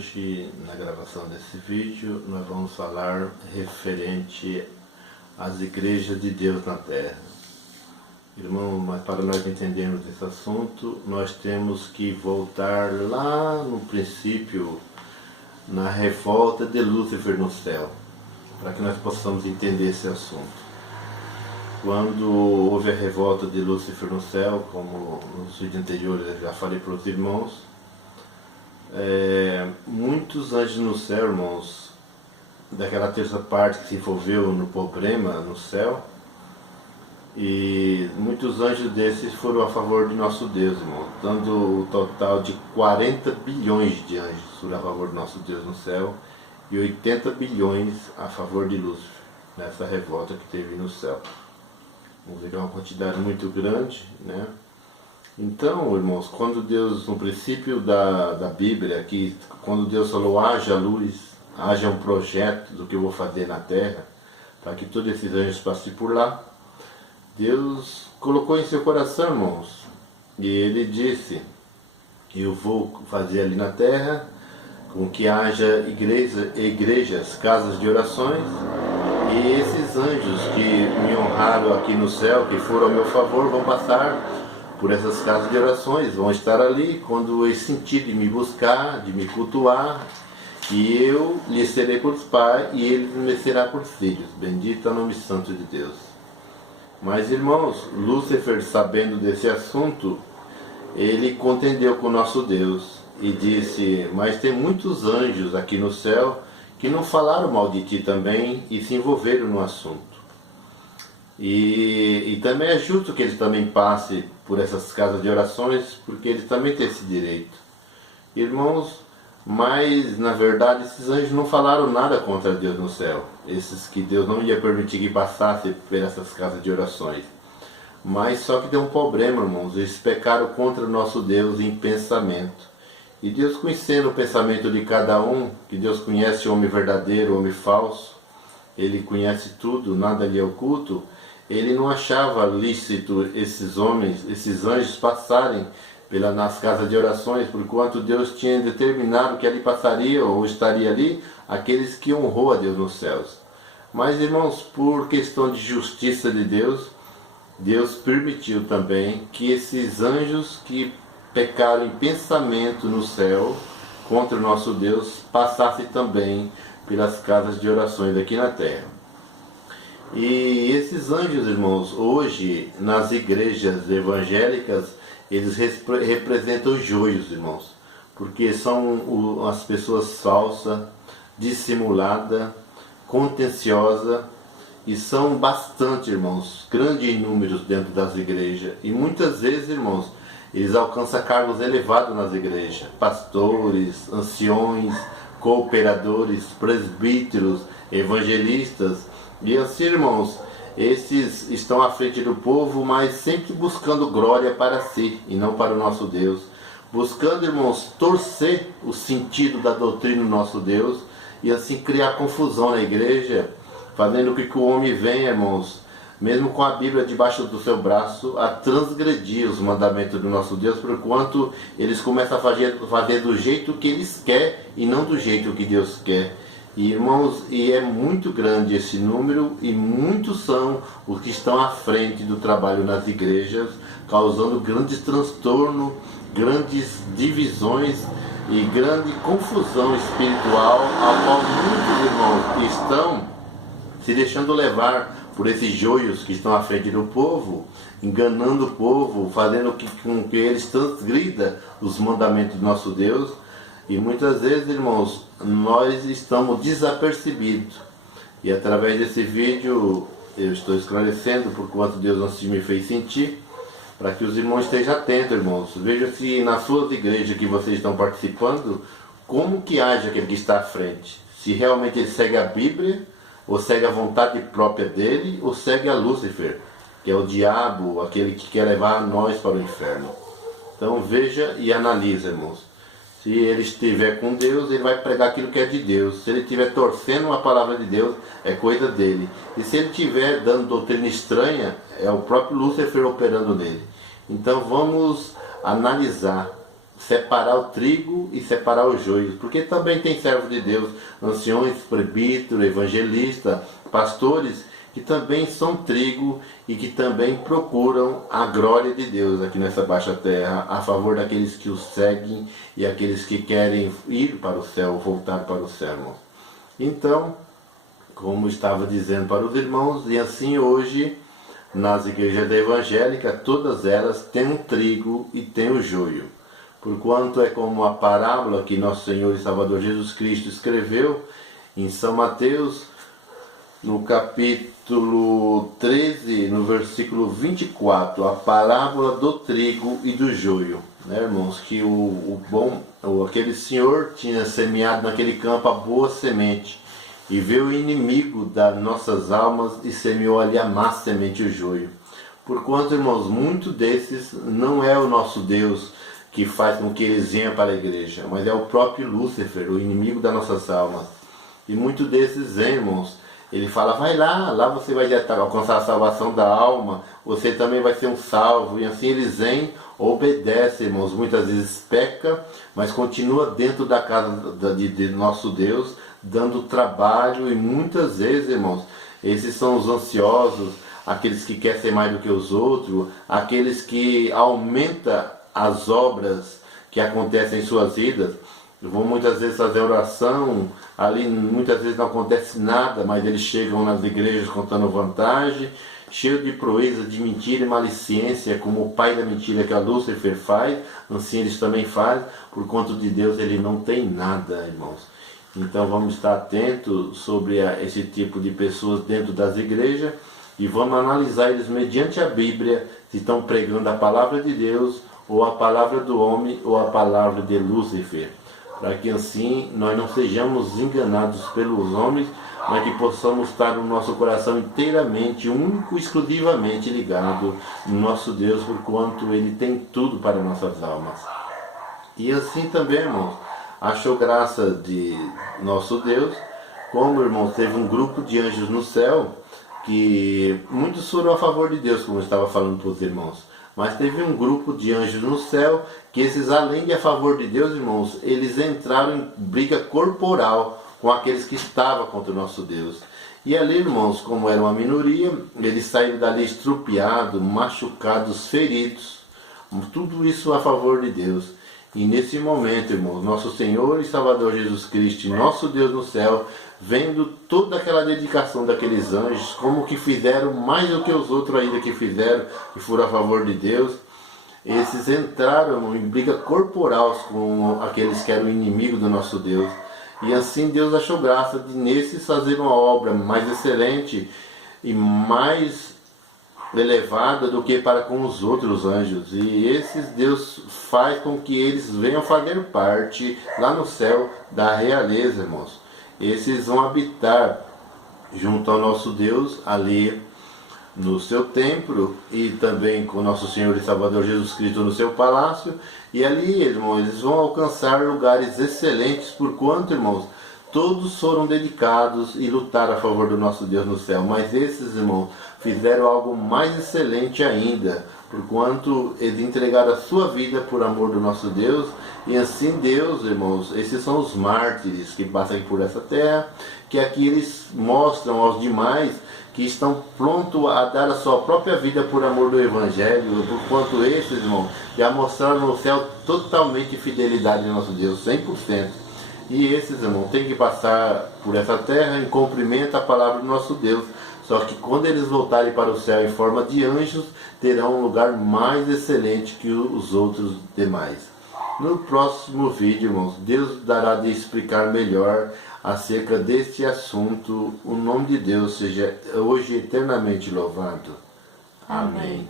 Hoje, na gravação desse vídeo, nós vamos falar referente às igrejas de Deus na Terra. Irmão, mas para nós entendermos esse assunto, nós temos que voltar lá no princípio, na revolta de Lúcifer no céu, para que nós possamos entender esse assunto. Quando houve a revolta de Lúcifer no céu, como nos vídeos anteriores eu já falei para os irmãos, muitos anjos no céu, irmãos, daquela terça parte que se envolveu no problema no céu, e muitos anjos desses foram a favor de nosso Deus, irmão, dando o total de 40 bilhões de anjos foram a favor de nosso Deus no céu e 80 bilhões a favor de Lúcifer, nessa revolta que teve no céu. Vamos ver que é uma quantidade muito grande, né? Então, irmãos, quando Deus, no princípio da Bíblia, aqui, quando Deus falou, haja luz, haja um projeto do que eu vou fazer na terra, para que todos esses anjos passem por lá, Deus colocou em seu coração, irmãos, e Ele disse, eu vou fazer ali na terra, com que haja igrejas, casas de orações, e esses anjos que me honraram aqui no céu, que foram ao meu favor, vão passar por essas casas de orações, vão estar ali quando eles sentirem me buscar, de me cultuar, e eu lhes serei por pai e ele me será por filhos. Bendito é o nome santo de Deus. Mas, irmãos, Lúcifer, sabendo desse assunto, ele contendeu com o nosso Deus e disse, mas tem muitos anjos aqui no céu que não falaram mal de ti também e se envolveram no assunto. E também é justo que eles também passem por essas casas de orações, porque eles também têm esse direito. Irmãos, mas na verdade esses anjos não falaram nada contra Deus no céu. Esses que Deus não ia permitir que passassem por essas casas de orações. Mas só que deu um problema, irmãos. Eles pecaram contra o nosso Deus em pensamento. E Deus, conhecendo o pensamento de cada um, que Deus conhece o homem verdadeiro, o homem falso, Ele conhece tudo, nada lhe é oculto, Ele não achava lícito esses homens, esses anjos passarem nas casas de orações, porquanto Deus tinha determinado que ali passaria ou estaria ali aqueles que honrou a Deus nos céus. Mas, irmãos, por questão de justiça de Deus, Deus permitiu também que esses anjos que pecaram em pensamento no céu contra o nosso Deus passassem também pelas casas de orações aqui na terra. E esses anjos, irmãos, hoje nas igrejas evangélicas, eles representam os joios, irmãos, porque são as pessoas falsas, dissimuladas, contenciosas, e são bastante, irmãos, grandes em números dentro das igrejas. E muitas vezes, irmãos, eles alcançam cargos elevados nas igrejas, pastores, anciões, cooperadores, presbíteros, evangelistas. E assim, irmãos, esses estão à frente do povo, mas sempre buscando glória para si e não para o nosso Deus. Buscando, irmãos, torcer o sentido da doutrina do nosso Deus e assim criar confusão na igreja, fazendo com que o homem venha, irmãos, mesmo com a Bíblia debaixo do seu braço, a transgredir os mandamentos do nosso Deus, porquanto eles começam a fazer do jeito que eles querem e não do jeito que Deus quer. E, irmãos, e é muito grande esse número, e muitos são os que estão à frente do trabalho nas igrejas, causando grandes transtornos, grandes divisões e grande confusão espiritual, a qual muitos irmãos estão se deixando levar por esses joios que estão à frente do povo, enganando o povo, fazendo com que eles transgridam os mandamentos do nosso Deus. E muitas vezes, irmãos, nós estamos desapercebidos. E através desse vídeo eu estou esclarecendo por quanto Deus assim me fez sentir, para que os irmãos estejam atentos, irmãos. Vejam se nas suas igrejas que vocês estão participando, como que age aquele que está à frente. Se realmente ele segue a Bíblia, ou segue a vontade própria dele, ou segue a Lúcifer, que é o diabo, aquele que quer levar nós para o inferno. Então veja e analisa, irmãos. Se ele estiver com Deus, ele vai pregar aquilo que é de Deus. Se ele estiver torcendo a palavra de Deus, é coisa dele. E se ele estiver dando doutrina estranha, é o próprio Lúcifer operando nele. Então vamos analisar separar o trigo e separar o joio, porque também tem servo de Deus, anciões, presbítero, evangelista, pastores, que também são trigo e que também procuram a glória de Deus aqui nessa baixa terra, a favor daqueles que o seguem e aqueles que querem ir para o céu, voltar para o céu. Então, como estava dizendo para os irmãos, e assim hoje, nas igrejas evangélicas, todas elas têm o trigo e têm o joio. Porquanto é como a parábola que nosso Senhor e Salvador Jesus Cristo escreveu em São Mateus, no capítulo 13, no versículo 24, a parábola do trigo e do joio. Né, irmãos, que aquele senhor tinha semeado naquele campo a boa semente, e veio o inimigo das nossas almas e semeou ali a má semente, o joio. Porquanto, irmãos, muito desses não é o nosso Deus que faz com que eles venham para a igreja, mas é o próprio Lúcifer, o inimigo das nossas almas. E muito desses, irmãos, ele fala, vai lá você vai alcançar a salvação da alma, você também vai ser um salvo. E assim eles vêm, obedecem, irmãos, muitas vezes peca, mas continua dentro da casa de nosso Deus, dando trabalho. E muitas vezes, irmãos, esses são os ansiosos, aqueles que querem ser mais do que os outros, aqueles que aumentam as obras que acontecem em suas vidas. Vão muitas vezes fazer oração, ali muitas vezes não acontece nada, mas eles chegam nas igrejas contando vantagem, cheio de proeza, de mentira e malicência, como o pai da mentira que a Lúcifer faz, assim eles também fazem. Por conta de Deus ele não tem nada, irmãos. Então vamos estar atentos sobre esse tipo de pessoas dentro das igrejas e vamos analisar eles mediante a Bíblia, se estão pregando a palavra de Deus, ou a palavra do homem, ou a palavra de Lúcifer, para que assim nós não sejamos enganados pelos homens, mas que possamos estar no nosso coração inteiramente, único, exclusivamente ligado no nosso Deus, porquanto Ele tem tudo para nossas almas. E assim também, irmãos, achou graça de nosso Deus, como, irmãos, teve um grupo de anjos no céu, que muitos foram a favor de Deus, como eu estava falando para os irmãos. Mas teve um grupo de anjos no céu, que esses, além de a favor de Deus, irmãos, eles entraram em briga corporal com aqueles que estavam contra o nosso Deus. E ali, irmãos, como era uma minoria, eles saíram dali estrupiados, machucados, feridos. Tudo isso a favor de Deus. E nesse momento, irmãos, nosso Senhor e Salvador Jesus Cristo, nosso Deus no céu, vendo toda aquela dedicação daqueles anjos, como que fizeram mais do que os outros ainda que fizeram, que foram a favor de Deus, esses entraram em briga corporal com aqueles que eram inimigos do nosso Deus. E assim Deus achou graça de nesses fazer uma obra mais excelente e mais elevada do que para com os outros anjos. E esses Deus faz com que eles venham fazer parte lá no céu da realeza, irmãos. Esses vão habitar junto ao nosso Deus ali no seu templo, e também com nosso Senhor e Salvador Jesus Cristo no seu palácio. E ali, irmãos, eles vão alcançar lugares excelentes, porquanto, irmãos, todos foram dedicados e lutaram a favor do nosso Deus no céu. Mas esses, irmãos, fizeram algo mais excelente ainda, porquanto eles entregaram a sua vida por amor do nosso Deus. E assim Deus, irmãos, esses são os mártires que passam aqui por essa terra, que aqui eles mostram aos demais que estão prontos a dar a sua própria vida por amor do Evangelho, porquanto esses, irmãos, já mostraram no céu totalmente fidelidade ao nosso Deus, 100%. E esses, irmãos, têm que passar por essa terra em cumprimento à palavra do nosso Deus. Só que quando eles voltarem para o céu em forma de anjos, terão um lugar mais excelente que os outros demais. No próximo vídeo, irmãos, Deus dará de explicar melhor acerca deste assunto. O nome de Deus seja hoje eternamente louvado. Amém.